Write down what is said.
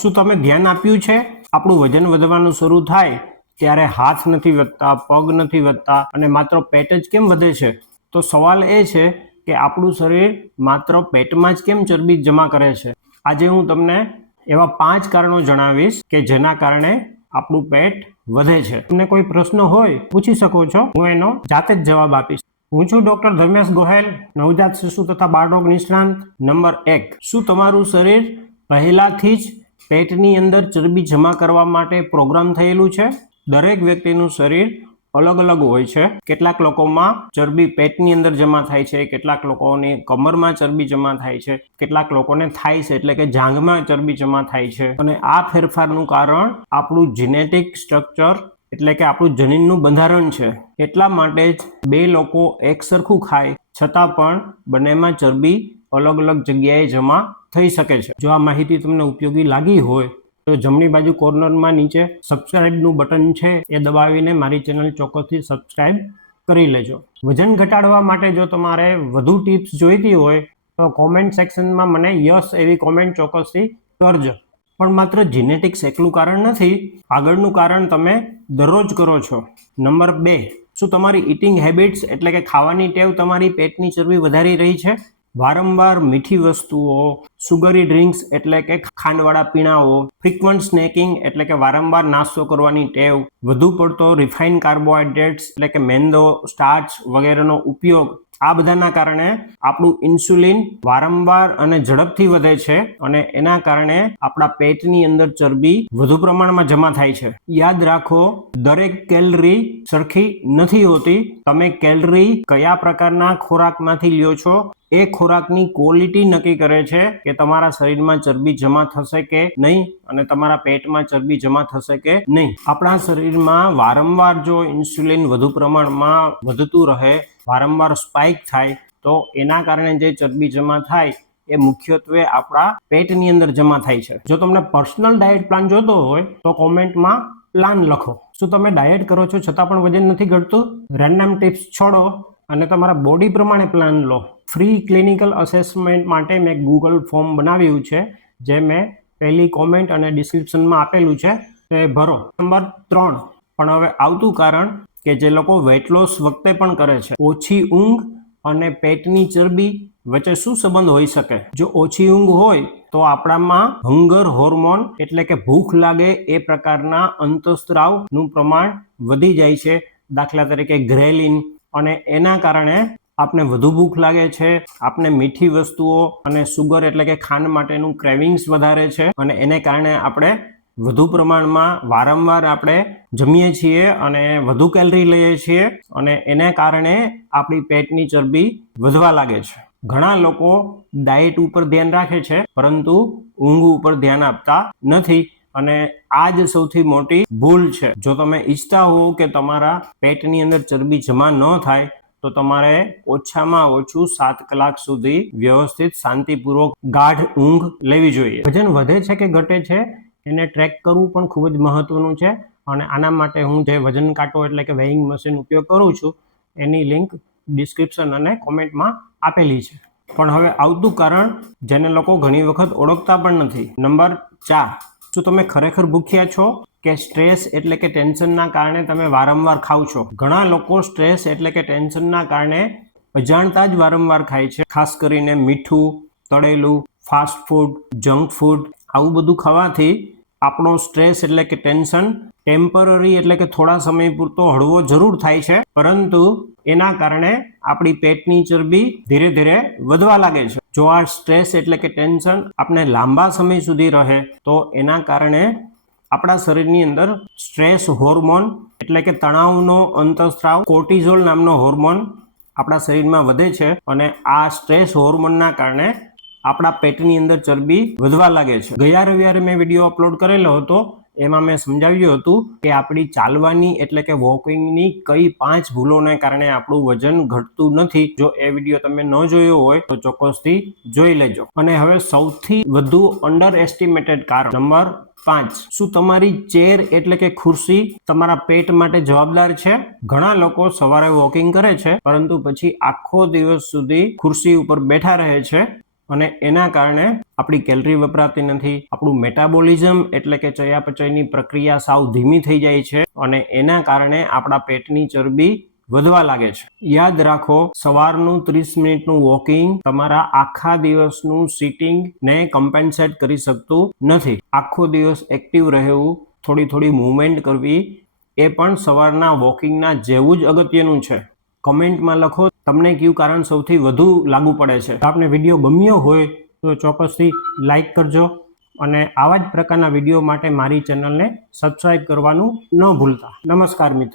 શું તમે ધ્યાન આપ્યું છે આપણું વજન વધવાનું શરૂ થાય ત્યારે હાથ નથી વધતા, પગ નથી વધતા અને માત્ર પેટ જ કેમ વધે છે? તો સવાલ એ છે કે આપણું શરીર માત્ર પેટમાં જ કેમ ચરબી જમા કરે છે? આજે હું તમને એવા 5 કારણો જણાવીશ કે જેના કારણે આપણું પેટ વધે છે. તમને કોઈ પ્રશ્ન હોય પૂછી શકો છો, હું એનો જાતે જ જવાબ આપીશ. હું છું ડોક્ટર ધર્મેશ ગોહેલ, નવજાત શિશુ તથા બાળરોગ નિષ્ણાંત. નંબર 1, શું તમારું શરીર પહેલાથી જ પેટની અંદર ચરબી જમા કરવા માટે પ્રોગ્રામ થયેલું છે? દરેક વ્યક્તિનું શરીર અલગ અલગ હોય છે. કેટલાક લોકોમાં ચરબી પેટની અંદર જમા થાય છે, કેટલાક લોકોની કમરમાં ચરબી જમા થાય છે, કેટલાક લોકોને થાઇસ એટલે કે જાંઘમાં ચરબી જમા થાય છે. અને આ ફેરફારનું કારણ આપણું જીનેટિક સ્ટ્રક્ચર એટલે કે આપણું જનીનનું બંધારણ છે. એટલા માટે જ બે લોકો એક સરખું ખાય છતાં પણ બંનેમાં ચરબી અલગ અલગ જગ્યાએ જમા થઈ શકે છે. જો આ માહિતી તમને ઉપયોગી લાગી હોય તો જમણી બાજુ કોર્નરમાં નીચે સબસ્ક્રાઇબનું બટન છે એ દબાવીને મારી ચેનલ ચોક્કસથી સબસ્ક્રાઇબ કરી લેજો. વજન ઘટાડવા માટે જો તમારે વધુ ટિપ્સ જોઈતી હોય તો કોમેન્ટ સેક્શનમાં મને યસ એવી કોમેન્ટ ચોક્કસથી કરજો. પણ માત્ર જીનેટિક્સ એકલું કારણ નથી, આગળનું કારણ તમે દરરોજ કરો છો. નંબર 2, શું તમારી ઇટિંગ હેબિટ્સ એટલે કે ખાવાની ટેવ તમારી પેટની ચરબી વધારી રહી છે? વારંવાર મીઠી વસ્તુઓ, સુગરી ડ્રિંક્સ એટલે કે ખાંડવાળા પીણાઓ, ફ્રીક્વન્ટ સ્નેકિંગ એટલે કે વારંવાર નાસ્તો કરવાની ટેવ, વધુ પડતો રિફાઇન કાર્બોહાઈડ્રેટ્સ એટલે કે મેંદો, સ્ટાર્ચ વગેરેનો ઉપયોગ, આ બધાના કારણે આપણું ઇન્સ્યુલિન વારંવાર અને ઝડપથી વધે છે અને એના કારણે આપણા પેટની અંદર ચરબી વધુ પ્રમાણમાં જમા થાય છે. યાદ રાખો, દરેક કેલરી સરખી નથી હોતી. તમે કેલરી કયા પ્રકારના ખોરાકમાંથી લ્યો છો એ ખોરાકની ક્વોલિટી નક્કી કરે છે કે તમારા શરીરમાં ચરબી જમા થશે કે નહીં અને તમારા પેટમાં ચરબી જમા થશે કે નહીં. આપણા શરીરમાં વારંવાર જો ઇન્સ્યુલિન વધુ પ્રમાણમાં વધતું રહે, વારંવાર સ્પાઇક થાય તો એના કારણે જે ચરબી જમા થાય એ મુખ્યત્વે આપણા પેટની અંદર જમા થાય છે. જો તમને પર્સનલ ડાયટ પ્લાન જોતો હોય તો કોમેન્ટમાં પ્લાન લખો. શું તમે ડાયટ કરો છો છતાં પણ વજન નથી ઘટતું? રેન્ડમ ટિપ્સ છોડો અને તમારા બોડી પ્રમાણે પ્લાન લો. ફ્રી ક્લિનિકલ અસેસમેન્ટ માટે મેં ગૂગલ ફોર્મ બનાવ્યું છે જે મેં પહેલી કોમેન્ટ અને ડિસ્ક્રિપ્શનમાં આપેલું છે, તે ભરો. નંબર 3, પણ હવે આવતું કારણ કે જે લોકો વેટ લોસ વખતે પણ કરે છે. ઓછી ઊંઘ અને પેટની ચરબી વચ્ચે શું સંબંધ હોઈ શકે? જો ઓછી ઊંઘ હોય તો આપણામાં હંગર હોર્મોન એટલે કે ભૂખ લાગે એ પ્રકારના અંતઃસ્ત્રાવનું પ્રમાણ વધી જાય છે, દાખલા તરીકે ગ્રેલિન, અને એના કારણે આપને વધુ ભૂખ લાગે છે, આપને મીઠી વસ્તુઓ અને સુગર એટલે કે ખાંડ માટેનું ક્રેવિંગ્સ વધારે છે અને એને કારણે આપણે વધુ પ્રમાણમાં વારંવાર આપણે જમીએ છીએ અને વધુ કેલરી લઈએ છીએ અને એને કારણે આપણી પેટની ચરબી વધવા લાગે છે. ઘણા લોકો ડાયટ ઉપર ધ્યાન રાખે છે પરંતુ ઊંઘ ઉપર ધ્યાન આપતા નથી અને આ જ સૌથી મોટી ભૂલ છે. જો તમે ઈચ્છતા હો કે તમારા પેટની અંદર ચરબી જમા ન થાય તો તમારે ઓછામાં ઓછું 7 કલાક સુધી વ્યવસ્થિત શાંતિપૂર્વક ગાઢ ઊંઘ લેવી જોઈએ. વજન વધે છે કે ઘટે છે એને ટ્રેક કરવું પણ ખૂબ જ મહત્વનું છે અને આના માટે હું જે વજન કાંટો એટલે કે વેઇંગ મશીન ઉપયોગ કરું છું એની લિંક ડિસ્ક્રિપ્શન અને કોમેન્ટમાં આપેલી છે. પણ હવે આવતું કારણ જેને લોકો ઘણી વખત ઓળખતા પણ નથી. નંબર 4, શું તમે ખરેખર ભૂખ્યા છો કે સ્ટ્રેસ એટલે કે ટેન્શનના કારણે તમે વારંવાર ખાવ છો? ઘણા લોકો સ્ટ્રેસ એટલે કે ટેન્શનના કારણે અજાણતા જ વારંવાર ખાય છે. ખાસ કરીને મીઠું, તળેલું, ફાસ્ટ ફૂડ, જંક ફૂડ, આવું બધું ખાવાથી આપણો સ્ટ્રેસ એટલે કે ટેન્શન ટેમ્પરરી એટલે કે થોડા સમય પૂરતો હળવો જરૂર થાય છે, પરંતુ એના કારણે આપણી પેટની ચરબી ધીરે ધીરે વધવા લાગે છે. જો આ સ્ટ્રેસ એટલે કે ટેન્શન આપણે લાંબા સમય સુધી રહે તો એના કારણે આપણા શરીરની અંદર સ્ટ્રેસ હોર્મોન એટલે કે તણાવનો અંતઃસ્ત્રાવ કોર્ટિઝોલ નામનો હોર્મોન આપણા શરીરમાં વધે છે અને આ સ્ટ્રેસ હોર્મોનના કારણે આપણા પેટની અંદર ચરબી વધવા લાગે છે. ગયા રવિવારે મેં વિડીયો અપલોડ કરેલો હતો, એમાં મેં સમજાવ્યું હતું કે આપણી ચાલવાની એટલે કે વોકિંગની કઈ 5 ભૂલોને કારણે આપણું વજન ઘટતું નથી. જો એ વિડીયો તમે ન જોયો હોય તો ચોક્કસથી જોઈ લેજો. અને હવે સૌથી વધુ અંડર એસ્ટિમેટેડ કારણ નંબર 5, શું તમારી ચેર એટલે કે ખુરશી તમારા પેટ માટે જવાબદાર છે? ઘણા લોકો સવારે વોકિંગ કરે છે પરંતુ પછી આખો દિવસ સુધી ખુરશી ઉપર બેઠા રહે છે અને એના કારણે આપણી કેલરી વપરાતી નથી, આપણું મેટાબોલિઝમ એટલે કે ચયાપચયની પ્રક્રિયા સાવ ધીમી થઈ જાય છે અને એના કારણે આપણા પેટની ચરબી વધવા લાગે છે. યાદ રાખો, સવારનું 30 મિનિટનું વોકિંગ તમારા આખા દિવસનું સિટિંગ ને કમ્પેન્સેટ કરી શકતું નથી. આખો દિવસ એક્ટિવ રહેવું, થોડી મૂવમેન્ટ કરવી એ પણ સવારના વોકિંગના જેવું જ અગત્યનું છે. કમેન્ટમાં લખો તમને કયું કારણ સૌથી વધુ લાગુ પડે છે. આપને વિડીયો ગમ્યો હોય તો ચોક્કસથી લાઈક કરજો અને આવા જ પ્રકારના વિડીયો માટે મારી ચેનલને સબસ્ક્રાઇબ કરવાનું ન ભૂલતા. નમસ્કાર મિત્રો.